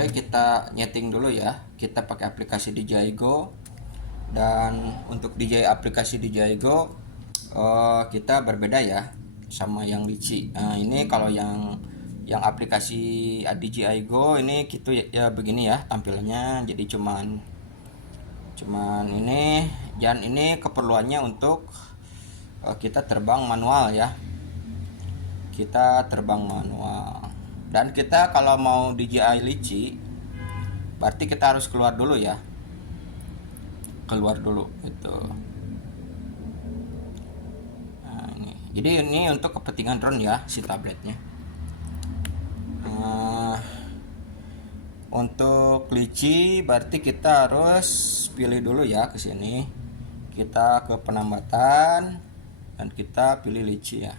Oke, kita nyeting dulu ya. Kita pakai aplikasi DJI Go. Dan untuk aplikasi DJI Go kita berbeda ya sama yang Litchi. Nah, ini kalau yang aplikasi DJI Go ini gitu ya, begini ya tampilannya. Jadi cuman ini, dan ini keperluannya untuk kita terbang manual ya. Kita terbang manual. Dan kita kalau mau DJI Litchi berarti kita harus keluar dulu ya. Keluar dulu itu. Nah, ini. Jadi ini untuk kepentingan drone ya si tabletnya. Untuk Litchi berarti kita harus pilih dulu ya ke sini. Kita ke penambatan dan kita pilih Litchi ya.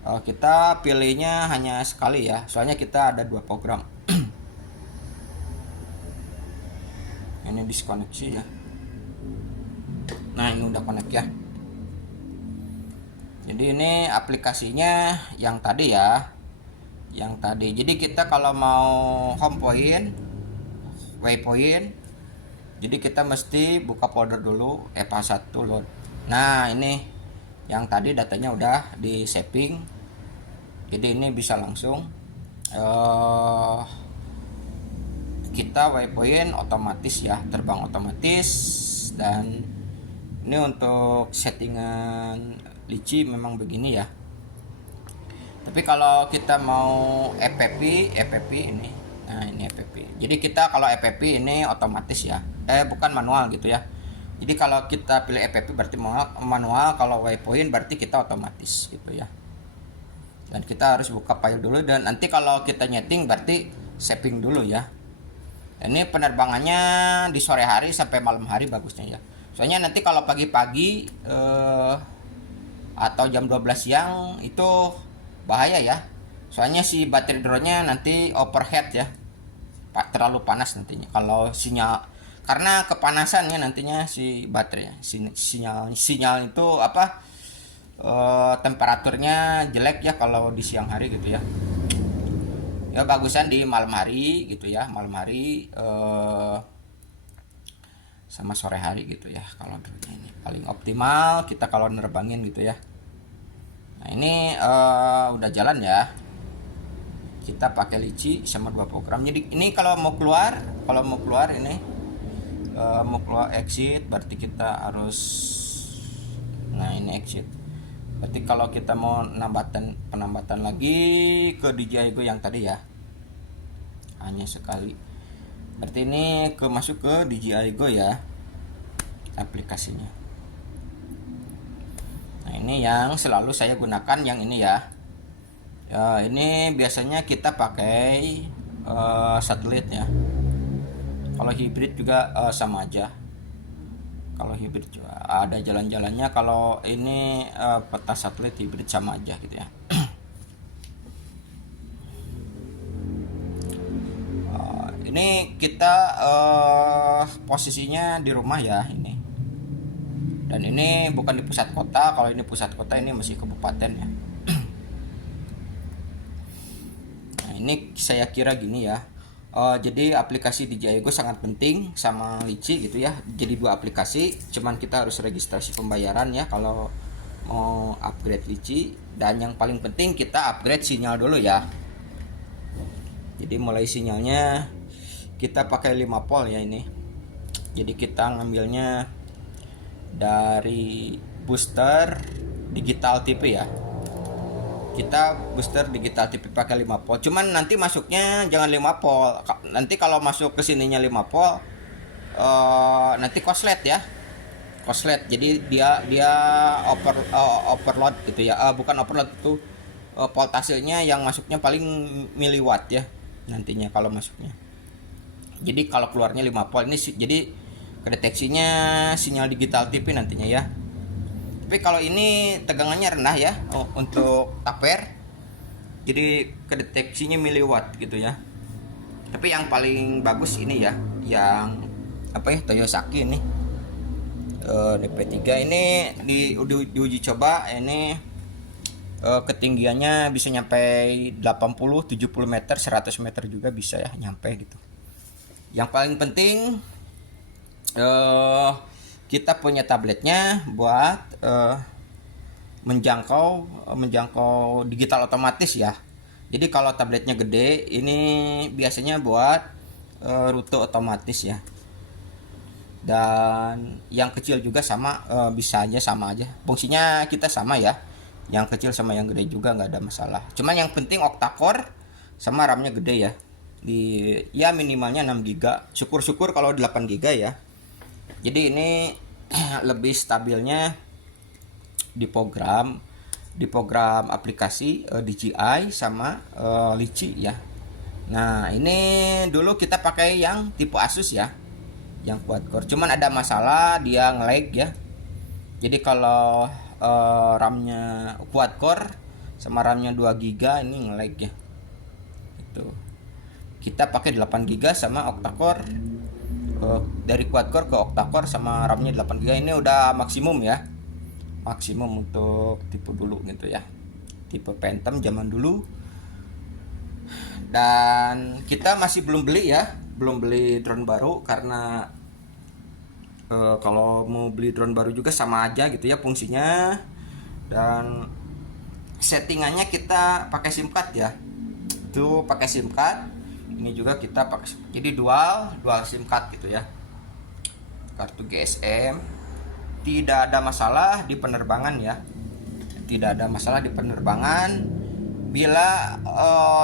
Kita pilihnya hanya sekali ya, soalnya kita ada 2 program. Ini diskoneksi ya. Nah, ini udah connect ya. Jadi ini aplikasinya yang tadi ya, yang tadi. Jadi kita kalau mau home point, waypoint, jadi kita mesti buka folder dulu, EPA1 load. Nah, ini yang tadi datanya udah di saving, jadi ini bisa langsung kita waypoint otomatis ya, terbang otomatis. Dan ini untuk settingan Litchi memang begini ya. Tapi kalau kita mau EPP ini, nah ini EPP. Jadi kita kalau EPP ini otomatis ya, bukan manual gitu ya. Jadi kalau kita pilih EPP berarti manual, kalau waypoint berarti kita otomatis gitu ya. Dan kita harus buka file dulu, dan nanti kalau kita nyeting berarti saving dulu ya. Dan ini penerbangannya di sore hari sampai malam hari bagusnya ya. Soalnya nanti kalau pagi-pagi atau jam 12 siang itu bahaya ya. Soalnya si baterai drone-nya nanti overheat ya. Terlalu panas nantinya kalau sinyal, karena kepanasannya nantinya si baterai, sinyal itu apa, temperaturnya jelek ya kalau di siang hari gitu ya. Ya bagusan di malam hari gitu ya, malam hari sama sore hari gitu ya. Kalau ini paling optimal kita kalau nerbangin gitu ya. Nah, ini udah jalan ya. Kita pakai Litchi sama 2 program. Jadi ini kalau mau keluar ini mau keluar exit berarti kita harus, nah ini exit. Berarti kalau kita mau penambatan lagi ke DJI Go yang tadi ya, hanya sekali. Berarti ini masuk ke DJI Go ya aplikasinya. Nah, ini yang selalu saya gunakan yang ini ya. Ini biasanya kita pakai satelit ya. Kalau hybrid juga sama aja. Kalau hybrid juga ada jalan-jalannya. Kalau ini peta satelit hybrid sama aja gitu ya. Ini kita posisinya di rumah ya ini. Dan ini bukan di pusat kota. Kalau ini pusat kota, ini masih kabupaten ya. Nah, ini saya kira gini ya. Jadi aplikasi DJI Go sangat penting sama Litchi gitu ya. Jadi 2 aplikasi, cuman kita harus registrasi pembayaran ya kalau mau upgrade Litchi. Dan yang paling penting kita upgrade sinyal dulu ya. Jadi mulai sinyalnya kita pakai 5 volt ya ini. Jadi kita ngambilnya dari booster digital TV ya. Kita booster digital TV pakai 5 volt. Cuman nanti masuknya jangan 5 volt. Nanti kalau masuk ke sininya 5 volt nanti koslet ya. Koslet. Jadi dia overload gitu ya. Bukan overload, itu voltasenya yang masuknya paling miliwatt ya nantinya kalau masuknya. Jadi kalau keluarnya 5 volt ini jadi kedeteksinya sinyal digital TV nantinya ya. Tapi kalau ini tegangannya rendah ya untuk taper, jadi kedeteksinya miliwatt gitu ya. Tapi yang paling bagus ini ya, yang apa ya, Toyosaki ini DP3 ini diuji coba ini ketinggiannya bisa nyampe 80-70 meter, 100 meter juga bisa ya nyampe gitu. Yang paling penting kita punya tabletnya buat menjangkau digital otomatis ya. Jadi kalau tabletnya gede ini biasanya buat rute otomatis ya. Dan yang kecil juga sama, bisa aja sama aja. Fungsinya kita sama ya. Yang kecil sama yang gede juga nggak ada masalah. Cuman yang penting octa-core sama RAM-nya gede ya. Ya minimalnya 6 GB. Syukur-syukur kalau 8 GB ya. Jadi ini lebih stabilnya di program aplikasi DJI sama Litchi ya. Nah ini dulu kita pakai yang tipe Asus ya, yang quad core. Cuman ada masalah dia nge-lag ya. Jadi kalau RAM-nya quad core sama RAM-nya 2 GB ini nge-lag ya. Itu. Kita pakai 8 GB sama octa-core. Dari quad core ke octa-core sama RAM-nya 8 GB ini udah maksimum ya. Maksimum untuk tipe dulu gitu ya. Tipe Phantom zaman dulu. Dan kita masih belum beli ya, belum beli drone baru karena kalau mau beli drone baru juga sama aja gitu ya fungsinya. Dan settingannya kita pakai SIM card ya. Itu pakai SIM card. Ini juga kita pakai, jadi dual SIM card gitu ya. Kartu GSM. Tidak ada masalah di penerbangan ya. Tidak ada masalah di penerbangan bila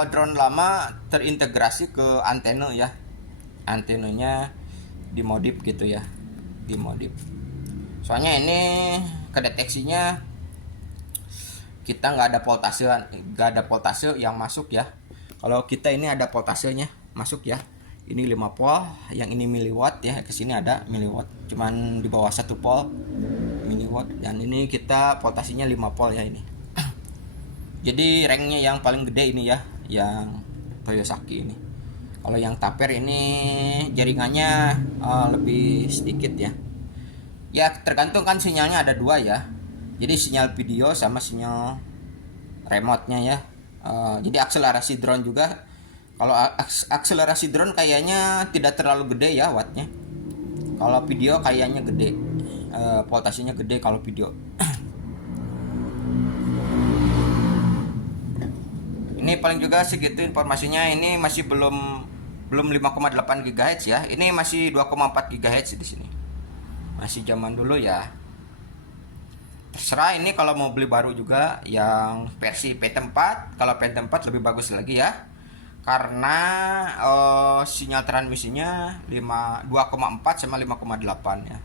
drone lama terintegrasi ke antena ya. Antenanya dimodif gitu ya. Dimodif. Soalnya ini kedeteksinya kita nggak ada voltase yang masuk ya. Kalau kita ini ada voltasenya masuk ya. Ini 5 volt, yang ini miliwatt ya, ke sini ada miliwatt. Cuman di bawah 1 volt miliwatt, dan ini kita voltasenya 5 volt ya ini. Jadi ranknya yang paling gede ini ya, yang Toyosaki ini. Kalau yang Taper ini jaringannya lebih sedikit ya. Ya tergantung kan sinyalnya ada 2 ya. Jadi sinyal video sama sinyal remote-nya ya. Jadi akselerasi drone juga. Kalau akselerasi drone kayaknya tidak terlalu gede ya wattnya. Kalau video kayaknya gede, voltasenya gede kalau video. Ini paling juga segitu informasinya. Ini masih belum 5,8 GHz ya. Ini masih 2,4 GHz di sini. Masih zaman dulu ya. Terserah ini kalau mau beli baru juga yang versi Phantom 4. Kalau Phantom 4 lebih bagus lagi ya. Karena sinyal transmisinya 2,4 sama 5,8 ya.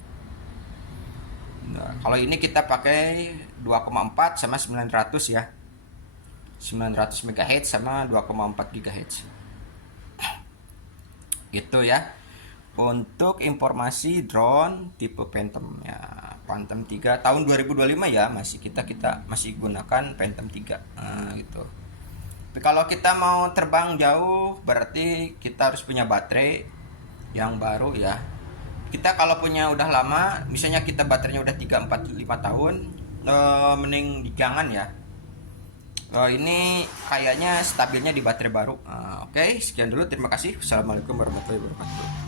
Nah, kalau ini kita pakai 2,4 sama 900 ya. 900 MHz sama 2,4 GHz. Gitu ya. Untuk informasi drone tipe Phantom ya. Phantom 3 tahun 2025 ya, kita masih gunakan Phantom 3. Nah, gitu. Tapi kalau kita mau terbang jauh berarti kita harus punya baterai yang baru ya. Kita kalau punya udah lama, misalnya kita baterainya udah 3, 4, 5 tahun, mending jangan ya. Ini kayaknya stabilnya di baterai baru. Oke, sekian dulu, terima kasih. Assalamualaikum warahmatullahi wabarakatuh.